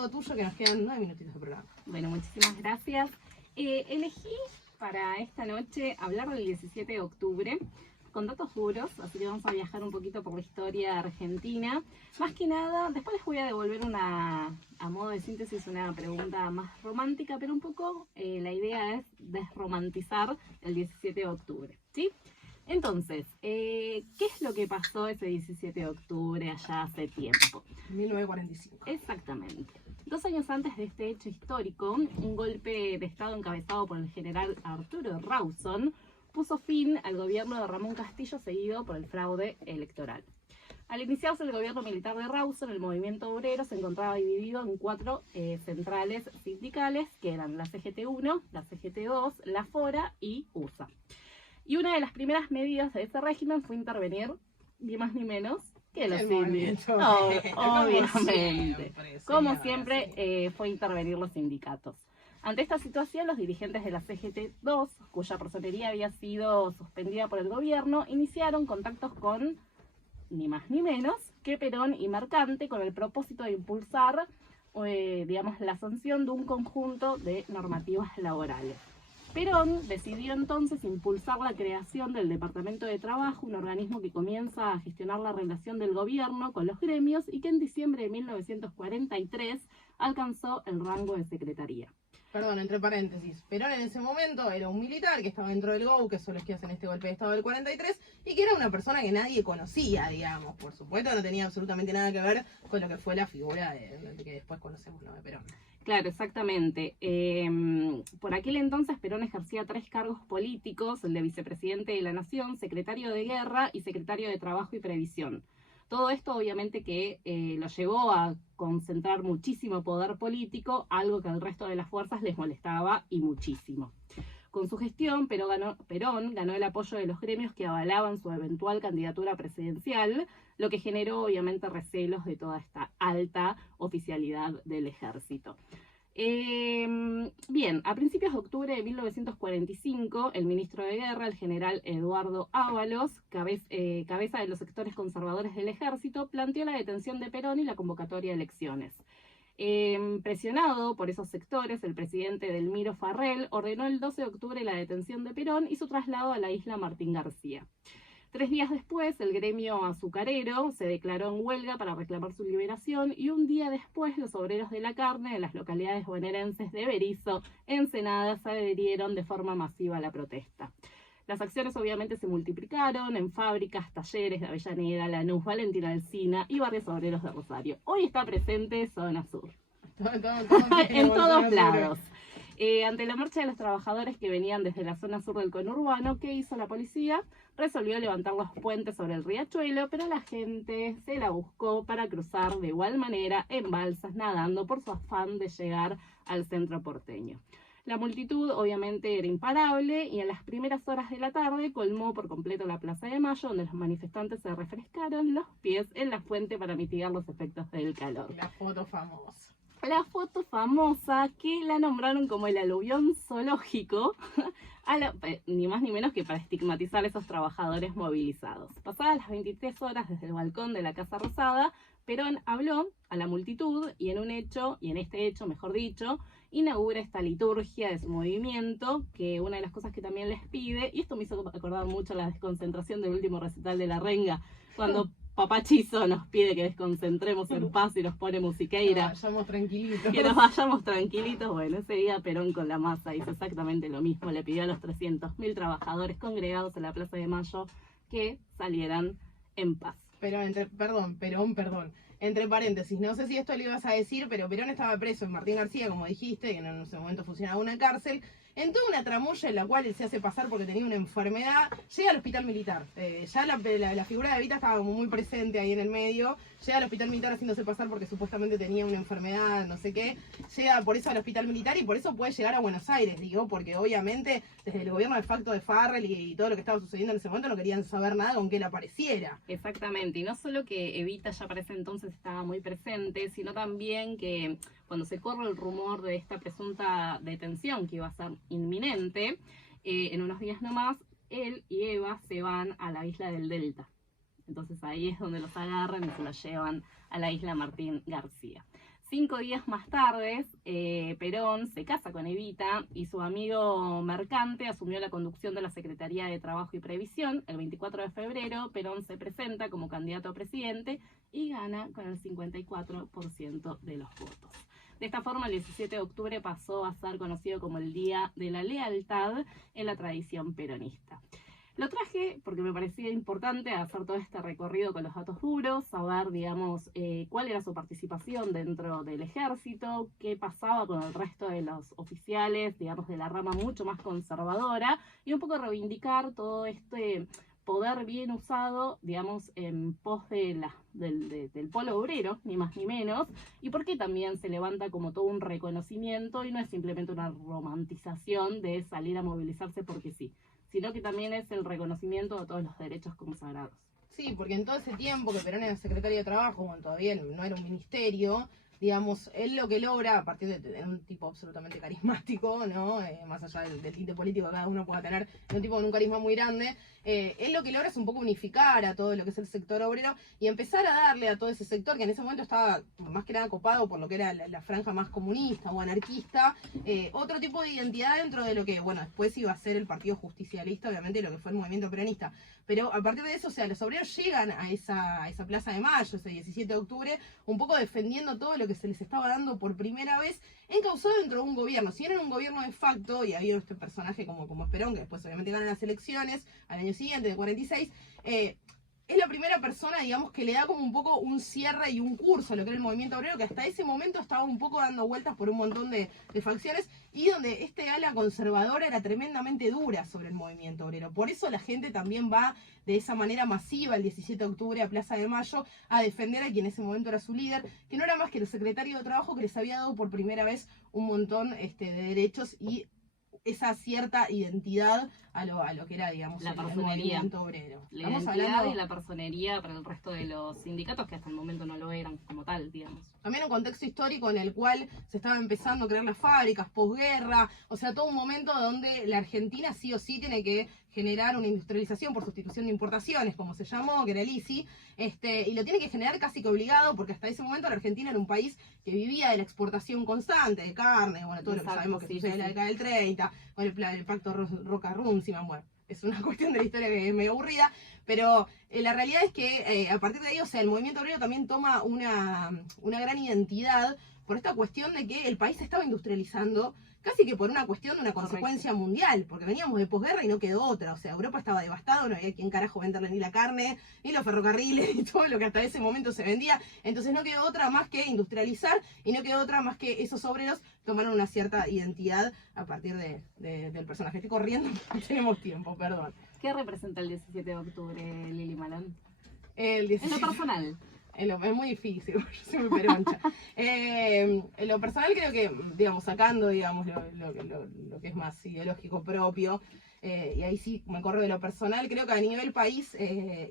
Todo tuyo, que nos quedan 9 minutitos de programa. Bueno, muchísimas gracias. Elegí para esta noche hablar del 17 de octubre con datos duros, así que vamos a viajar un poquito por la historia argentina. Más que nada, después les voy a devolver a modo de síntesis una pregunta más romántica, pero un poco la idea es desromantizar el 17 de octubre, ¿sí? Entonces, ¿qué es lo que pasó ese 17 de octubre allá hace tiempo? 1945. Exactamente. 2 años antes de este hecho histórico, un golpe de Estado encabezado por el general Arturo Rawson puso fin al gobierno de Ramón Castillo, seguido por el fraude electoral. Al iniciarse el gobierno militar de Rawson, el movimiento obrero se encontraba dividido en 4 centrales sindicales, que eran la CGT-1, la CGT-2, la FORA y USA. Y una de las primeras medidas de ese régimen fue intervenir, ni más ni menos, que los sindicatos. Obviamente. Como siempre, fue intervenir los sindicatos. Ante esta situación, los dirigentes de la CGT-2, cuya personería había sido suspendida por el gobierno, iniciaron contactos con, ni más ni menos, que Perón y Mercante, con el propósito de impulsar, la sanción de un conjunto de normativas laborales. Perón decidió entonces impulsar la creación del Departamento de Trabajo, un organismo que comienza a gestionar la relación del gobierno con los gremios y que en diciembre de 1943 alcanzó el rango de secretaría. Perdón, entre paréntesis, Perón en ese momento era un militar que estaba dentro del GOU, que son los que hacen este golpe de Estado del 43, y que era una persona que nadie conocía, digamos. Por supuesto, no tenía absolutamente nada que ver con lo que fue la figura de que después conocemos, ¿no?, de Perón. Claro, exactamente. Por aquel entonces Perón ejercía 3 cargos políticos, el de vicepresidente de la Nación, secretario de Guerra y secretario de Trabajo y Previsión. Todo esto obviamente que lo llevó a concentrar muchísimo poder político, algo que al resto de las fuerzas les molestaba y muchísimo. Con su gestión, Perón ganó el apoyo de los gremios que avalaban su eventual candidatura presidencial, lo que generó obviamente recelos de toda esta alta oficialidad del ejército. Bien, a principios de octubre de 1945, el ministro de Guerra, el general Eduardo Ábalos, cabeza de los sectores conservadores del ejército, planteó la detención de Perón y la convocatoria de elecciones. Presionado por esos sectores, el presidente Delmiro Farrell ordenó el 12 de octubre la detención de Perón y su traslado a la isla Martín García. 3 días después, el gremio azucarero se declaró en huelga para reclamar su liberación y un día después los obreros de la carne de las localidades bonaerenses de Berisso, Ensenada, se adherieron de forma masiva a la protesta. Las acciones obviamente se multiplicaron en fábricas, talleres de Avellaneda, Lanús, Valentina Alsina y barrios obreros de Rosario. Hoy está presente Zona Sur. En todos lados. Ante la marcha de los trabajadores que venían desde la zona sur del conurbano, ¿qué hizo la policía? Resolvió levantar los puentes sobre el riachuelo, pero la gente se la buscó para cruzar de igual manera en balsas, nadando, por su afán de llegar al centro porteño. La multitud obviamente era imparable y en las primeras horas de la tarde colmó por completo la Plaza de Mayo, donde los manifestantes se refrescaron los pies en la fuente para mitigar los efectos del calor. La foto famosa. La foto famosa que la nombraron como el aluvión zoológico, ni más ni menos que para estigmatizar a esos trabajadores movilizados. Pasadas las 23 horas desde el balcón de la Casa Rosada, Perón habló a la multitud y en este hecho, mejor dicho, inaugura esta liturgia de su movimiento, que una de las cosas que también les pide, y esto me hizo acordar mucho la desconcentración del último recital de La Renga, cuando Papá Chizo nos pide que desconcentremos en paz y nos pone musiqueira. Que nos vayamos tranquilitos. Bueno, ese día Perón con la masa hizo exactamente lo mismo. Le pidió a los 300.000 trabajadores congregados en la Plaza de Mayo que salieran en paz. Pero Perón. Entre paréntesis, no sé si esto le ibas a decir, pero Perón estaba preso en Martín García, como dijiste, que en ese momento funcionaba una cárcel, en toda una tramulla en la cual él se hace pasar porque tenía una enfermedad, llega al hospital militar. Ya la figura de Evita estaba como muy presente ahí en el medio, llega al hospital militar haciéndose pasar porque supuestamente tenía una enfermedad, no sé qué, llega por eso al hospital militar y por eso puede llegar a Buenos Aires, digo, porque obviamente desde el gobierno de facto de Farrell y todo lo que estaba sucediendo en ese momento no querían saber nada con que él apareciera. Exactamente, y no solo que Evita ya para ese entonces estaba muy presente, sino también que cuando se corre el rumor de esta presunta detención que iba a ser inminente, en unos días nomás, él y Eva se van a la isla del Delta. Entonces ahí es donde los agarran y se los llevan a la isla Martín García. 5 días más tarde, Perón se casa con Evita y su amigo Mercante asumió la conducción de la Secretaría de Trabajo y Previsión. El 24 de febrero, Perón se presenta como candidato a presidente y gana con el 54% de los votos. De esta forma, el 17 de octubre pasó a ser conocido como el Día de la Lealtad en la tradición peronista. Lo traje porque me parecía importante hacer todo este recorrido con los datos duros, saber, digamos, cuál era su participación dentro del ejército, qué pasaba con el resto de los oficiales, digamos, de la rama mucho más conservadora, y un poco reivindicar todo este poder bien usado, digamos, en pos de del polo obrero, ni más ni menos, y porque también se levanta como todo un reconocimiento y no es simplemente una romantización de salir a movilizarse porque sí, sino que también es el reconocimiento de todos los derechos consagrados. Sí, porque en todo ese tiempo que Perón era secretario de Trabajo, cuando todavía no era un ministerio, digamos, él lo que logra, a partir de tener un tipo absolutamente carismático, ¿no? Más allá del tinte político que cada uno pueda tener, un tipo con un carisma muy grande, él lo que logra es un poco unificar a todo lo que es el sector obrero y empezar a darle a todo ese sector que en ese momento estaba más que nada copado por lo que era la franja más comunista o anarquista, otro tipo de identidad dentro de lo que, bueno, después iba a ser el Partido Justicialista, obviamente lo que fue el movimiento peronista. Pero a partir de eso, o sea, los obreros llegan a esa Plaza de Mayo, ese 17 de octubre, un poco defendiendo todo lo que se les estaba dando por primera vez, encauzado dentro de un gobierno. Si era un gobierno de facto, y ha habido este personaje como Perón, que después obviamente gana las elecciones al año siguiente, de 46, es la primera persona, digamos, que le da como un poco un cierre y un curso a lo que era el movimiento obrero, que hasta ese momento estaba un poco dando vueltas por un montón de facciones, y donde este ala conservadora era tremendamente dura sobre el movimiento obrero. Por eso la gente también va de esa manera masiva el 17 de octubre a Plaza de Mayo a defender a quien en ese momento era su líder, que no era más que el secretario de Trabajo, que les había dado por primera vez un montón de derechos y esa cierta identidad a lo que era, digamos, la el movimiento obrero. La Estamos identidad hablando y la personería para el resto de los sindicatos que hasta el momento no lo eran como tal, digamos. también un contexto histórico en el cual se estaban empezando a crear las fábricas, posguerra, o sea, todo un momento donde la Argentina sí o sí tiene que generar una industrialización por sustitución de importaciones, como se llamó, que era el ICI, y lo tiene que generar casi que obligado, porque hasta ese momento la Argentina era un país que vivía de la exportación constante de carne, bueno, todo Exacto, lo que sabemos que sí, sucede en la década del 30, con el pacto Roca-Runciman, bueno, es una cuestión de la historia que es medio aburrida, pero la realidad es que a partir de ahí, o sea, el movimiento obrero también toma una gran identidad por esta cuestión de que el país se estaba industrializando casi que por una cuestión de una consecuencia mundial, porque veníamos de posguerra y no quedó otra, o sea, Europa estaba devastado, no había quien carajo venderle ni la carne, ni los ferrocarriles, ni todo lo que hasta ese momento se vendía, entonces no quedó otra más que industrializar y no quedó otra más que esos obreros tomaron una cierta identidad a partir del personaje. Estoy corriendo, no tenemos tiempo, perdón. ¿Qué representa el 17 de octubre, Lili Malón? El 17... En lo personal. Es muy difícil, yo soy muy peroncha. En lo personal creo que, digamos, sacando, digamos, lo que es más ideológico propio, y ahí sí me corro de lo personal, creo que a nivel país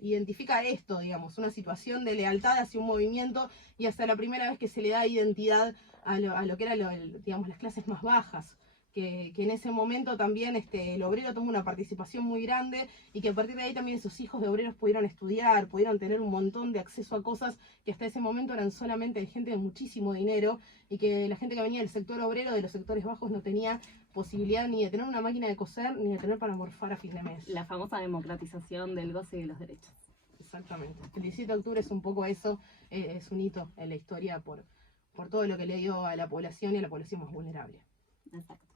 identifica esto, digamos, una situación de lealtad hacia un movimiento y hasta la primera vez que se le da identidad a lo que eran, digamos, las clases más bajas. Que en ese momento también el obrero tomó una participación muy grande y que a partir de ahí también esos hijos de obreros pudieron estudiar, pudieron tener un montón de acceso a cosas que hasta ese momento eran solamente de gente de muchísimo dinero y que la gente que venía del sector obrero, de los sectores bajos, no tenía posibilidad ni de tener una máquina de coser ni de tener para morfar a fin de mes. La famosa democratización del goce de los derechos. Exactamente. El 17 de octubre es un poco eso, es un hito en la historia por todo lo que le dio a la población y a la población más vulnerable. Exacto.